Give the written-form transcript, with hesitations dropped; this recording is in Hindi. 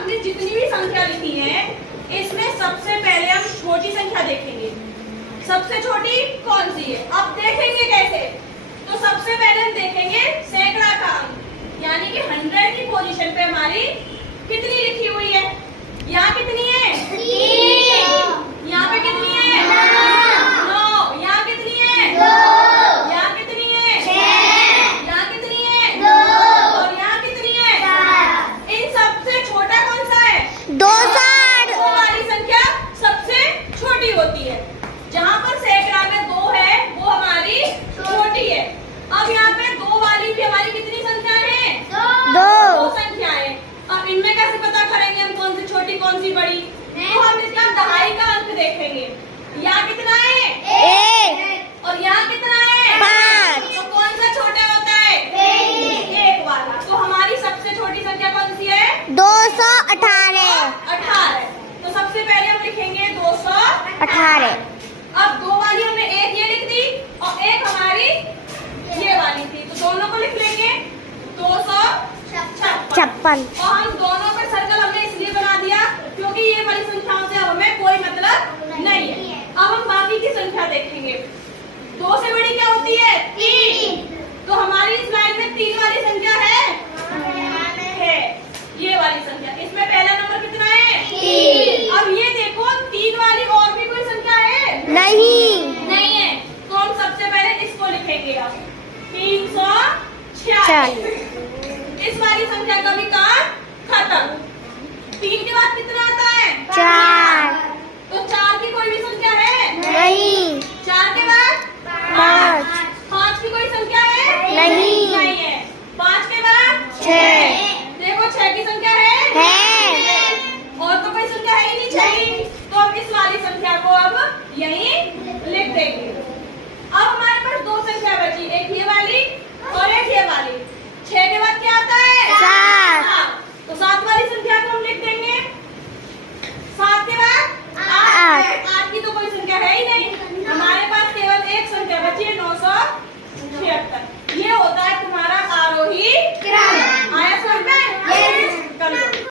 हमने जितनी भी संख्या लिखी है इसमें सबसे पहले हम छोटी संख्या देखेंगे। सबसे छोटी कौन सी है? अब देखेंगे कैसे? तो सबसे पहले हम देखेंगे सैकड़ा का अंक, यानी कि 100 की पोजीशन पे हमारी कितनी लिखी हुई है? यहाँ कितनी है? 3। यहाँ पे कितनी है? 9। यहाँ कितनी है? 2। यहाँ कितनी है? 6। यहाँ कितनी है? 2। और यहाँ कितनी है? 4। इन सबसे छोटा कौन सा है? 260। 2 वाली संख्या सबसे छोटी होती है। जहाँ पर सैकड़ा में 2 है वो हमारी छोटी है। अब यहाँ पे 2 वाली भी हमारी कितनी संख्या है? 2 संख्याएं। अब इनमें कैसे पता करेंगे हम कौन सी छोटी कौन सी बड़ी? तो हम इसका दहाई का अंक देखेंगे। यहाँ कितना है? 1। और यहाँ कितना है? 5। तो कौन सा छोटा होता है? 1 वाला। तो हमारी सबसे छोटी संख्या कौन सी है? 218। 18। तो सबसे पहले हम लिखेंगे 218। अब 2 वाली हमने एक ये लिख दी और एक हमारी ये वाली थी, तो दोनों को लिख लेंगे 256। और हम दोनों पर सर्कल हमने इसलिए बना दिया क्योंकि ये वाली संख्याओं से अब हमें कोई मतलब नहीं है। अब हम बाकी की संख्या देखेंगे। 2 से बड़ी क्या होती है? 3। तो हमारी इस लाइन में 3 वाली संख्या है? ये वाली संख्या। इसमें पहला नंबर कितना है? 3। अब ये देखो 3 वाली और भी कोई संख्या है? नहीं है। तो हम सबसे पहले इसको लिखेंगे अब 346। इस वाली संख्या का भी